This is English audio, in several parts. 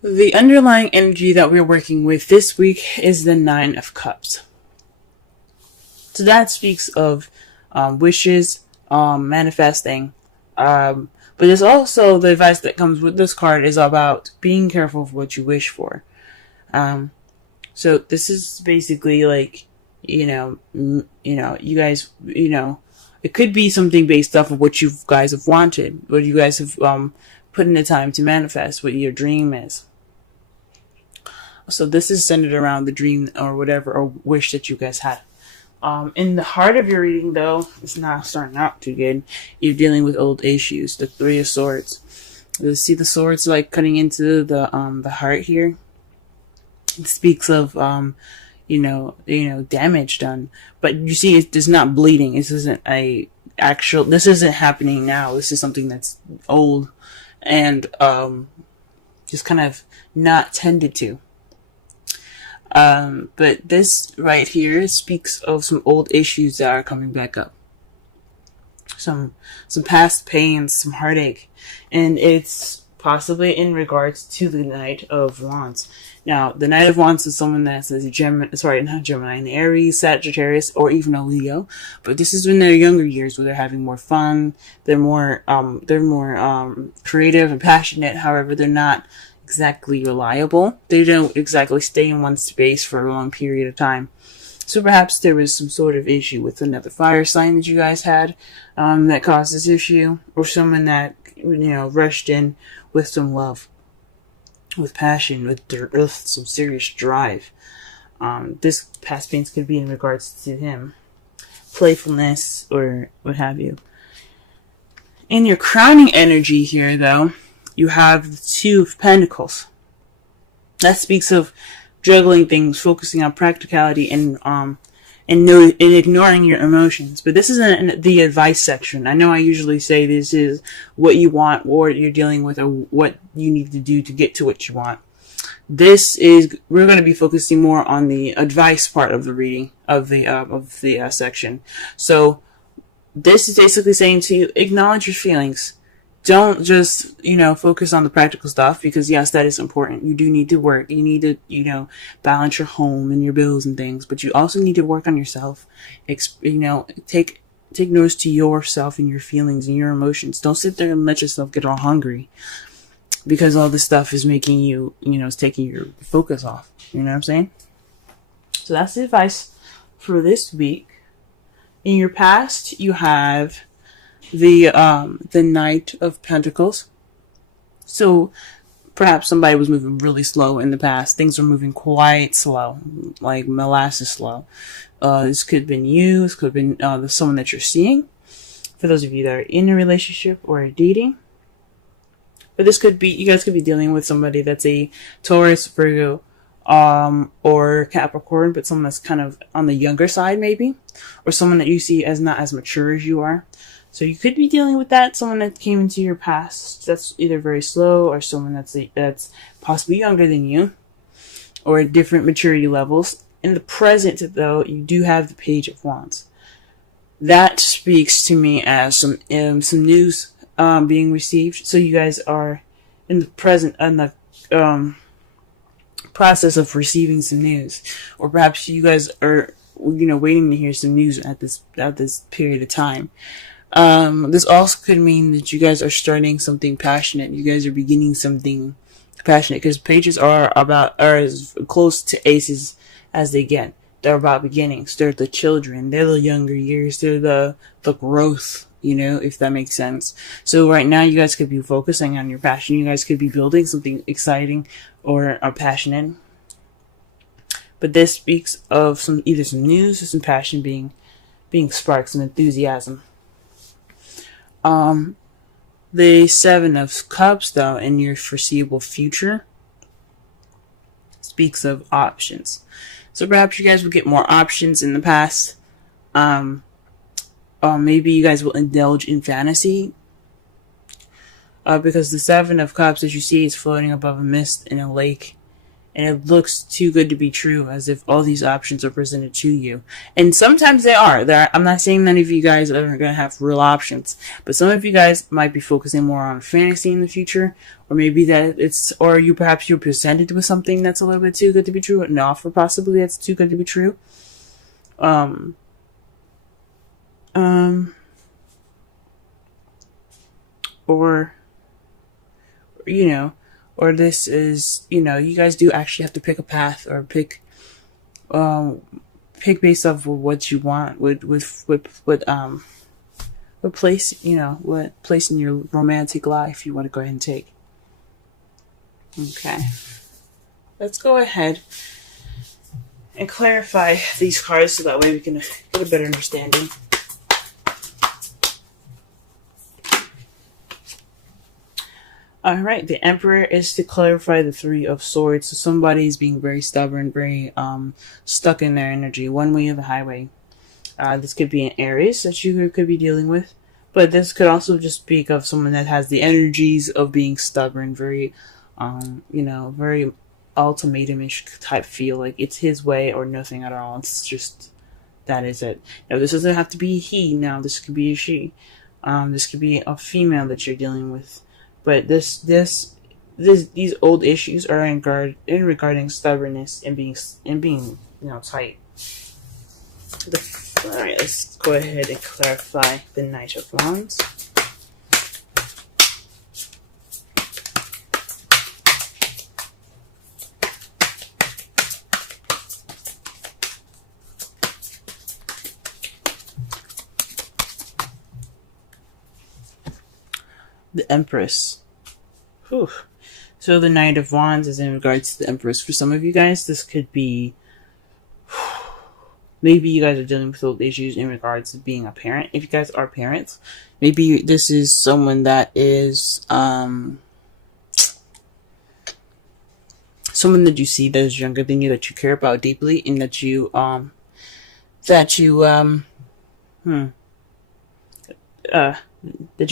The underlying energy that we're working with this week is the Nine of Cups. So that speaks of wishes, manifesting. But there's also the advice that comes with this card is about being careful of what you wish for. So this is basically like, you guys, it could be something based off of what you guys have wanted, what you guys have put in the time to manifest, what your dream is. So this is centered around the dream or whatever, or wish that you guys had. In the heart of your reading, though, it's not starting out too good. You're dealing with old issues. The Three of Swords. You see the swords like cutting into the heart here. It speaks of damage done, but you see it's not bleeding. This isn't this isn't happening now. This is something that's old and just kind of not tended to. But this right here speaks of some old issues that are coming back up. Some past pains, some heartache. And it's possibly in regards to the Knight of Wands. Now, the Knight of Wands is someone that's an Aries, Sagittarius, or even a Leo. But this is in their younger years where they're having more fun. They're more creative and passionate. However, they're not exactly reliable. They don't exactly stay in one space for a long period of time. So perhaps there was some sort of issue with another fire sign that you guys had that caused this issue, or someone that rushed in with some love, with passion, with some serious drive. This past pains could be in regards to him, playfulness or what have you. In your crowning energy here, though, you have the Two of Pentacles. That speaks of juggling things, focusing on practicality, and ignoring your emotions. But this isn't the advice section. I know I usually say this is what you want, or what you're dealing with, or what you need to do to get to what you want. We're going to be focusing more on the advice part of the reading of the section. So this is basically saying to you, acknowledge your feelings. Don't just, focus on the practical stuff, because yes, that is important. You do need to work. You need to, balance your home and your bills and things, but you also need to work on yourself. Take notice to yourself and your feelings and your emotions. Don't sit there and let yourself get all hungry, because all this stuff is making you, it's taking your focus off. You know what I'm saying? So that's the advice for this week. In your past, you have the Knight of Pentacles. So perhaps somebody was moving really slow in the past. Things are moving quite slow, like molasses slow. This could have been you. This could have been someone that you're seeing. For those of you that are in a relationship or dating. But this could be, you guys could be dealing with somebody that's a Taurus, Virgo, or Capricorn, but someone that's kind of on the younger side maybe. Or someone that you see as not as mature as you are. So you could be dealing with that, someone that came into your past that's either very slow, or someone that's possibly younger than you, or at different maturity levels. In the present, though, you do have the Page of Wands. That speaks to me as some news being received. So you guys are in the present, in the process of receiving some news, or perhaps you guys are waiting to hear some news at this period of time. This also could mean that you guys are starting something passionate. You guys are beginning something passionate, because pages are as close to aces as they get. They're about beginnings. They're the children. They're the younger years. They're the growth, if that makes sense. So right now, you guys could be focusing on your passion. You guys could be building something exciting or passionate. But this speaks of either some news or some passion being sparked, some enthusiasm. The Seven of Cups, though, in your foreseeable future, speaks of options. So perhaps you guys will get more options in the past. Maybe you guys will indulge in fantasy. Because the Seven of Cups, as you see, is floating above a mist in a lake. and it looks too good to be true, as if all these options are presented to you. And sometimes they are. I'm not saying none of you guys are going to have real options, but some of you guys might be focusing more on fantasy in the future, or maybe perhaps you're presented with something that's a little bit too good to be true, an offer possibly that's too good to be true. Or, or this is, you guys do actually have to pick a path, or pick based off of what you want, what place, what place in your romantic life you want to go ahead and take. Okay. Let's go ahead and clarify these cards so that way we can get a better understanding. Alright, the Emperor is to clarify the Three of Swords. So somebody's being very stubborn, very stuck in their energy, one way or the highway. This could be an Aries that you could be dealing with, but this could also just speak of someone that has the energies of being stubborn, very, very ultimatum-ish type feel, like it's his way or nothing at all. It's just, that is it. Now, this doesn't have to be he. Now, this could be a she. This could be a female that you're dealing with. But these old issues are regarding stubbornness and being tight. All right, let's go ahead and clarify the Knight of Wands. The Empress. Whew. So the Knight of Wands is in regards to the Empress. For some of you guys, this could be, maybe you guys are dealing with old issues in regards to being a parent. If you guys are parents, maybe this is someone that is someone that you see that is younger than you, that you care about deeply, and that you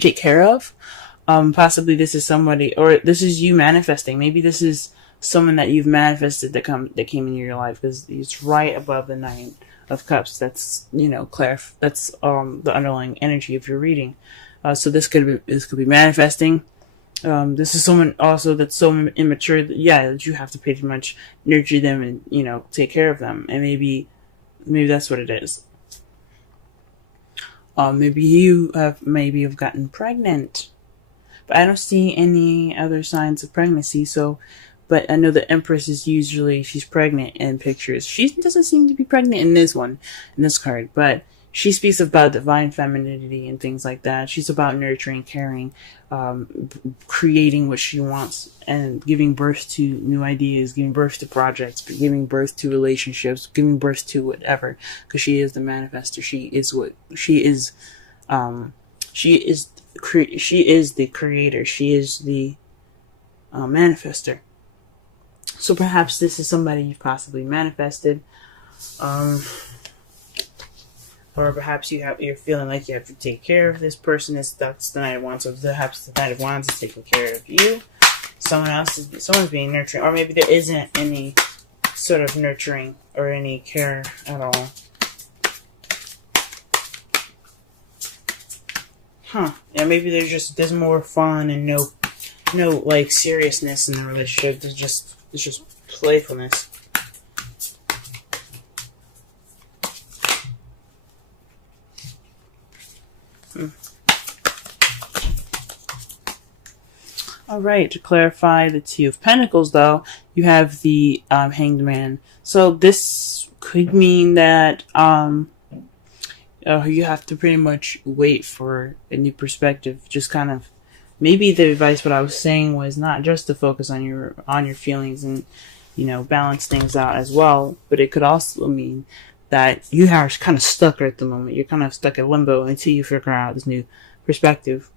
take care of. Possibly this is somebody, or this is you manifesting. Maybe this is someone that you've manifested that came into your life, because it's right above the Nine of Cups. That's that's the underlying energy of your reading. So this could be manifesting. This is someone also that's so immature that you have to pretty much nurture them and take care of them, and maybe that's what it is. Maybe you have gotten pregnant. But I don't see any other signs of pregnancy, but I know the Empress is usually, she's pregnant in pictures. She doesn't seem to be pregnant in this card, but she speaks about divine femininity and things like that. She's about nurturing, caring, creating what she wants, and giving birth to new ideas, giving birth to projects, giving birth to relationships, giving birth to whatever, because she is the manifester. She is the creator. She is the manifester. So perhaps this is somebody you've possibly manifested, or perhaps you're feeling like you have to take care of this person. That's the Knight of Wands. So perhaps the Knight of Wands is taking care of you. Someone's being nurturing, or maybe there isn't any sort of nurturing or any care at all. Yeah, maybe there's more fun and no like seriousness in the relationship. There's just playfulness. All right, to clarify the Two of Pentacles, though, you have the Hanged Man. So this could mean that you have to pretty much wait for a new perspective. Just kind of, maybe the advice, what I was saying was not just to focus on your feelings and balance things out as well, but it could also mean that you are kind of stuck at the moment. You're kind of stuck in limbo until you figure out this new perspective.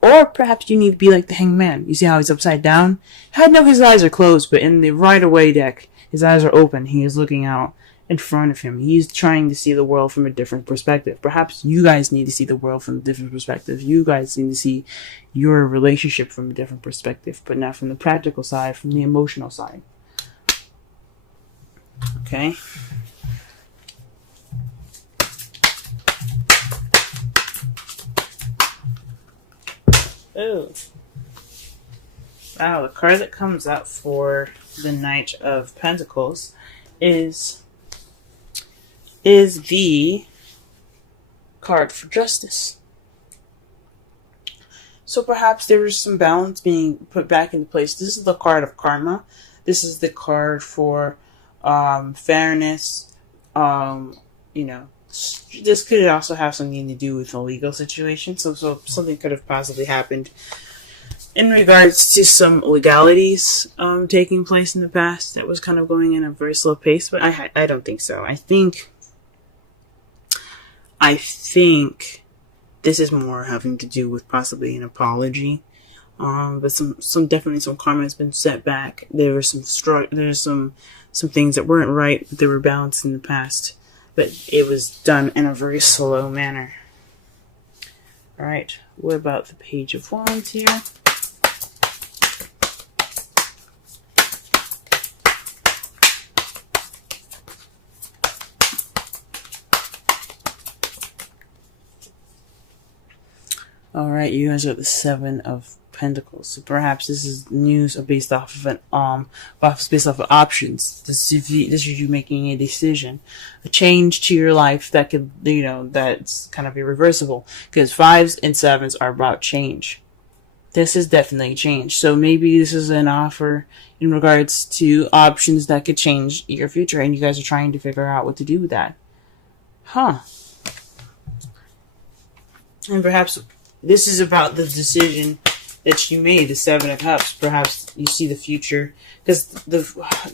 Or perhaps you need to be like the Hanged Man. You see how he's upside down? I know his eyes are closed, but in the Rider-Waite deck, his eyes are open. He is looking out in front of him. He's trying to see the world from a different perspective. Perhaps you guys need to see the world from a different perspective. You guys need to see your relationship from a different perspective, but not from the practical side, from the emotional side. Okay. Oh. Wow, the card that comes out for the Knight of Pentacles is the card for justice. So perhaps there was some balance being put back into place. This is the card of karma. This is the card for fairness. This could also have something to do with a legal situation. So something could have possibly happened in regards to some legalities taking place in the past that was kind of going in a very slow pace. But I don't think so. I think this is more having to do with possibly an apology. But definitely some karma has been set back. There's some things that weren't right, but they were balanced in the past. But it was done in a very slow manner. Alright, what about the Page of Wands here? Alright, you guys are the Seven of Pentacles. So perhaps this is news based off of options. This is you making a decision, a change to your life that could, that's kind of irreversible. Because 5s and 7s are about change. This is definitely change. So maybe this is an offer in regards to options that could change your future, and you guys are trying to figure out what to do with that. Huh. And perhaps this is about the decision that you made, the Seven of Cups. Perhaps you see the future, because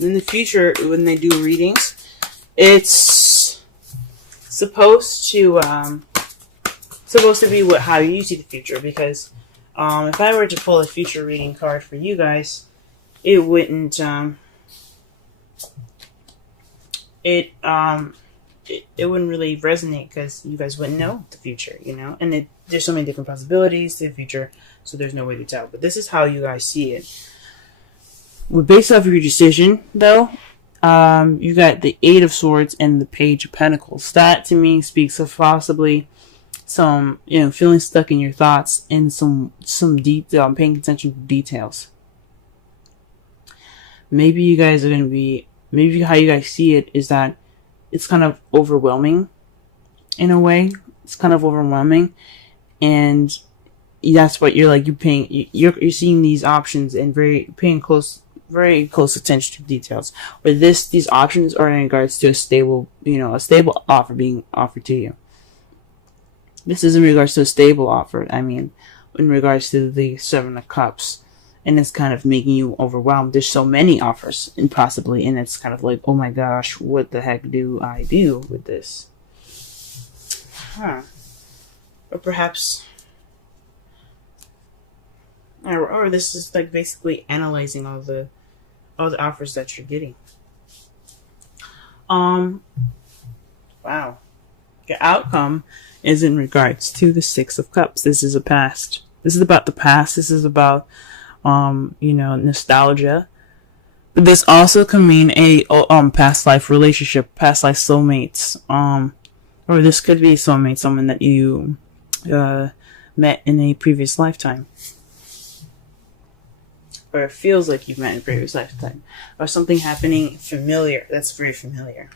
in the future, when they do readings, it's supposed to be how you see the future. Because if I were to pull a future reading card for you guys, it wouldn't it wouldn't really resonate, because you guys wouldn't know the future, and there's so many different possibilities to the future, so there's no way to tell. But this is how you guys see it. Well, based off of your decision, though, you got the Eight of Swords and the Page of Pentacles. That, to me, speaks of possibly some, feeling stuck in your thoughts and some detail, paying attention to details. Maybe you guys are going to be, maybe how you guys see it is that it's kind of overwhelming in a way. It's kind of overwhelming, and that's what you're like. You're seeing these options and very close attention to details. Where these options are in regards to a stable offer being offered to you. This is in regards to a stable offer. I mean, in regards to the Seven of Cups. And it's kind of making you overwhelmed. There's so many offers, and it's kind of like, oh my gosh, what the heck do I do with this? Huh. Or perhaps, or this is like basically analyzing all the offers that you're getting. Wow. The outcome is in regards to the Six of Cups. This is a past. This is about the past. This is about nostalgia. But this also can mean a past life relationship, past life soulmates. Or this could be soulmate, someone that you met in a previous lifetime. Or it feels like you've met in a previous lifetime. Or something happening familiar, that's very familiar.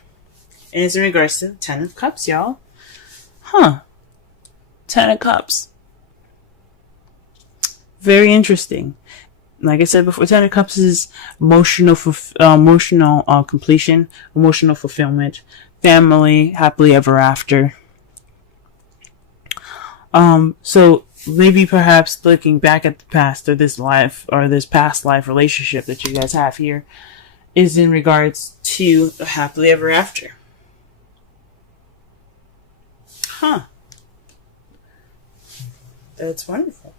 And it's in regards to the Ten of Cups, y'all. Huh. Ten of Cups. Very interesting. Like I said before, Ten of Cups is emotional completion, emotional fulfillment, family, happily ever after. So maybe perhaps looking back at the past, or this past life relationship that you guys have here, is in regards to happily ever after. Huh. That's wonderful.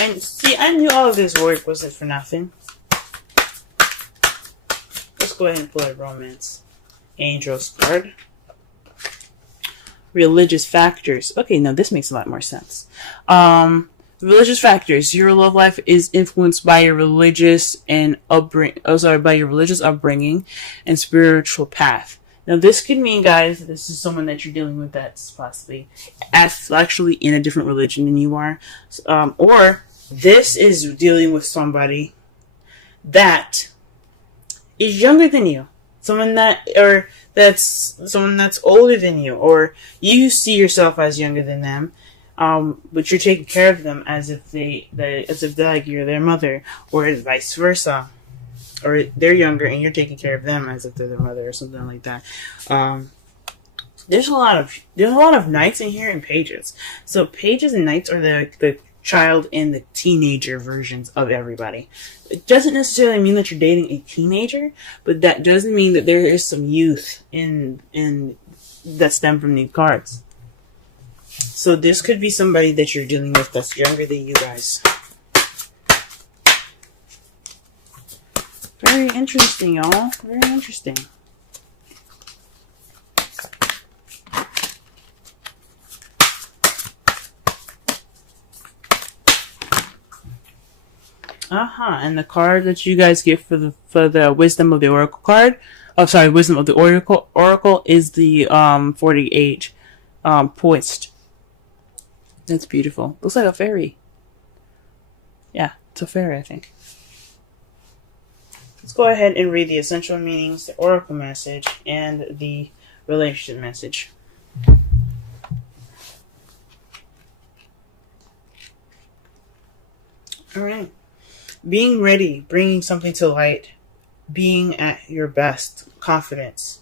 And see, I knew all of this work wasn't for nothing. Let's go ahead and pull a romance. Angels card. Religious factors. Okay, no, this makes a lot more sense. Religious factors. Your love life is influenced by your religious and by your religious upbringing and spiritual path. Now, this could mean, guys, this is someone that you're dealing with that's possibly actually in a different religion than you are, or this is dealing with somebody that is younger than you, someone that's older than you, or you see yourself as younger than them. But you're taking care of them as if like you're their mother, or vice versa, or they're younger and you're taking care of them as if they're their mother, or something like that. There's a lot of knights in here and pages. So pages and knights are the child and the teenager versions of everybody. It doesn't necessarily mean that you're dating a teenager, but that doesn't mean that there is some youth in that stem from these cards. So this could be somebody that you're dealing with that's younger than you guys. Very interesting, y'all. Very interesting. And the card that you guys get for the Wisdom of the Oracle card. Oh, sorry, Wisdom of the Oracle is the 48 poised. That's beautiful. Looks like a fairy. Yeah, it's a fairy, I think. Let's go ahead and read the essential meanings, the oracle message, and the relationship message. Alright. Being ready, bringing something to light, being at your best, confidence.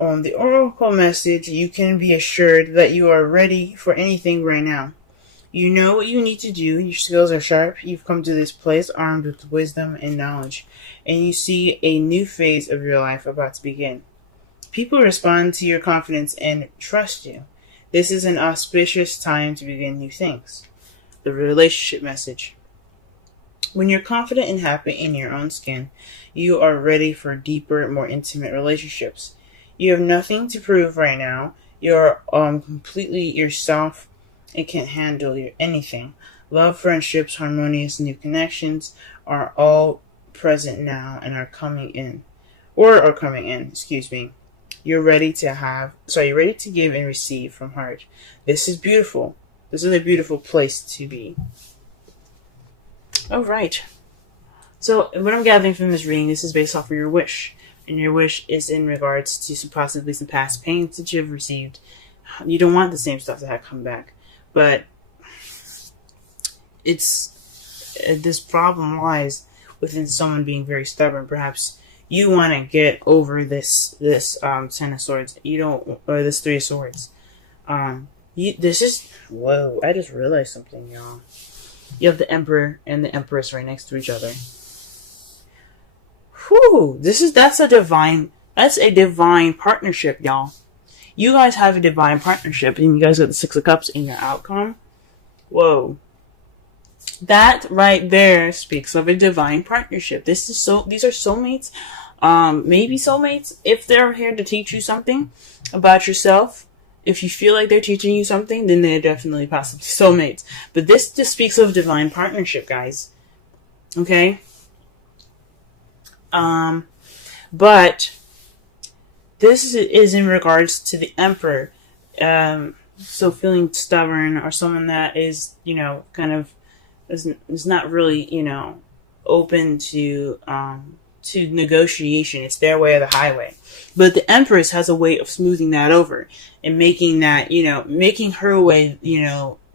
On the oracle message, you can be assured that you are ready for anything right now. You know what you need to do, your skills are sharp, you've come to this place armed with wisdom and knowledge, and you see a new phase of your life about to begin. People respond to your confidence and trust you. This is an auspicious time to begin new things. The relationship message. When you're confident and happy in your own skin, you are ready for deeper, more intimate relationships. You have nothing to prove right now. You're completely yourself and can handle anything. Love, friendships, harmonious new connections are all present now and are coming in. Excuse me. You're ready to give and receive from heart. This is beautiful. This is a beautiful place to be. Alright. So, what I'm gathering from this reading, this is based off of your wish. And your wish is in regards to possibly some past pains that you've received. You don't want the same stuff to have come back. But this problem lies within someone being very stubborn. Perhaps you want to get over this Ten of Swords. Or this Three of Swords. Whoa, I just realized something, y'all. You have the Emperor and the Empress right next to each other. Whew, that's a divine partnership, y'all. You guys have a divine partnership, and you guys got the Six of Cups in your outcome. Whoa. That right there speaks of a divine partnership. These are soulmates. Maybe soulmates, if they're here to teach you something about yourself. If you feel like they're teaching you something, then they're definitely possibly soulmates. But this just speaks of divine partnership, guys. Okay? But this is in regards to the Emperor. So feeling stubborn, or someone that is, kind of is not really, open to negotiation. It's their way or the highway. But the Empress has a way of smoothing that over and making that, making her way,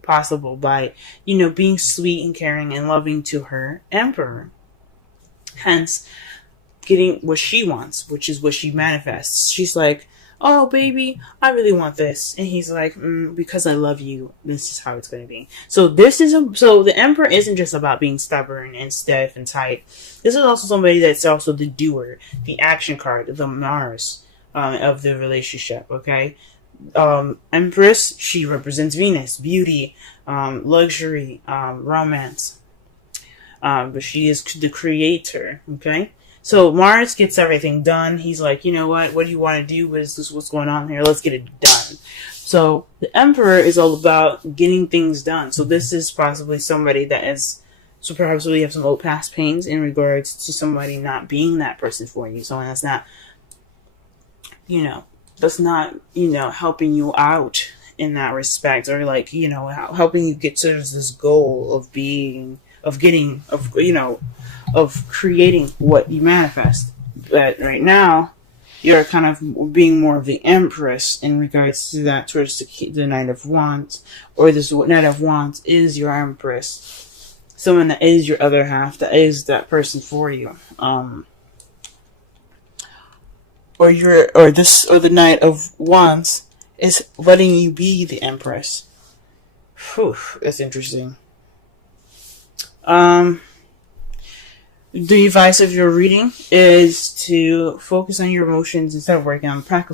possible by, being sweet and caring and loving to her Emperor. Hence, getting what she wants, which is what she manifests. She's like, oh, baby, I really want this. And he's like, because I love you, this is how it's going to be. So the Emperor isn't just about being stubborn and stiff and tight. This is also somebody that's also the doer, the action card, the Mars of the relationship, okay? Empress, she represents Venus, beauty, luxury, romance. But she is the creator, okay? So Mars gets everything done. He's like, you know what do you want to do? This is what's going on here. Let's get it done. So the Emperor is all about getting things done. So this is possibly somebody that is, so perhaps we have some old past pains in regards to somebody not being that person for you. Someone that's not, that's not, helping you out in that respect, or like, helping you get to this goal of being, of getting, of creating what you manifest. But right now, you're kind of being more of the Empress in regards to that, towards the Knight of Wands, or this Knight of Wands is your Empress, someone that is your other half, that is that person for you, or the Knight of Wands is letting you be the Empress. Whew, that's interesting. The advice of your reading is to focus on your emotions instead of working on practical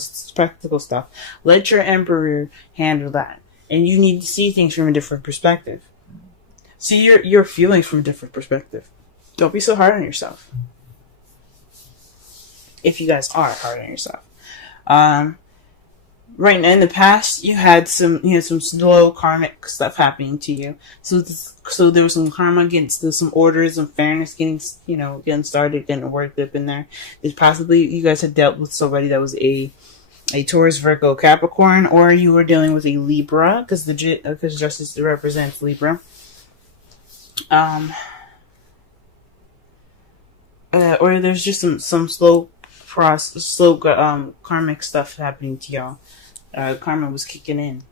stuff. Let your Emperor handle that. And you need to see things from a different perspective. See your feelings from a different perspective. Don't be so hard on yourself. If you guys are hard on yourself. Right now, in the past, you had some slow karmic stuff happening to you. So there was some karma against, there's some orders and fairness getting started, getting worked up in there. There's possibly you guys had dealt with somebody that was a Taurus, Virgo, Capricorn, or you were dealing with a Libra, because justice represents Libra. Or there's just some slow karmic stuff happening to y'all. Karma was kicking in.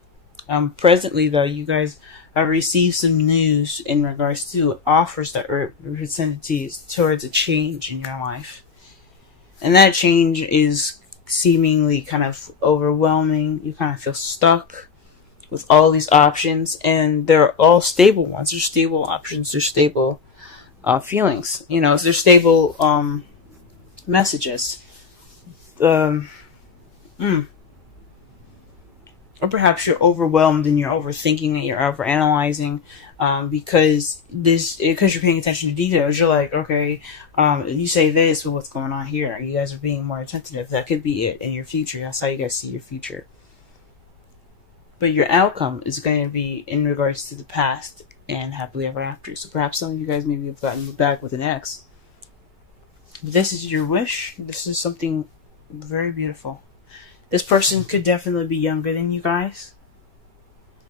Presently, though, you guys have received some news in regards to offers that were presented to you towards a change in your life. And that change is seemingly kind of overwhelming. You kind of feel stuck with all these options, and they're all stable ones. They're stable options. They're stable feelings. They're stable messages. Or perhaps you're overwhelmed and you're overthinking and you're overanalyzing, because you're paying attention to details. You're like, okay, you say this, but what's going on here? You guys are being more attentive. That could be it in your future. That's how you guys see your future. But your outcome is going to be in regards to the past and happily ever after. So perhaps some of you guys maybe have gotten back with an ex. But this is your wish. This is something very beautiful. This person could definitely be younger than you guys.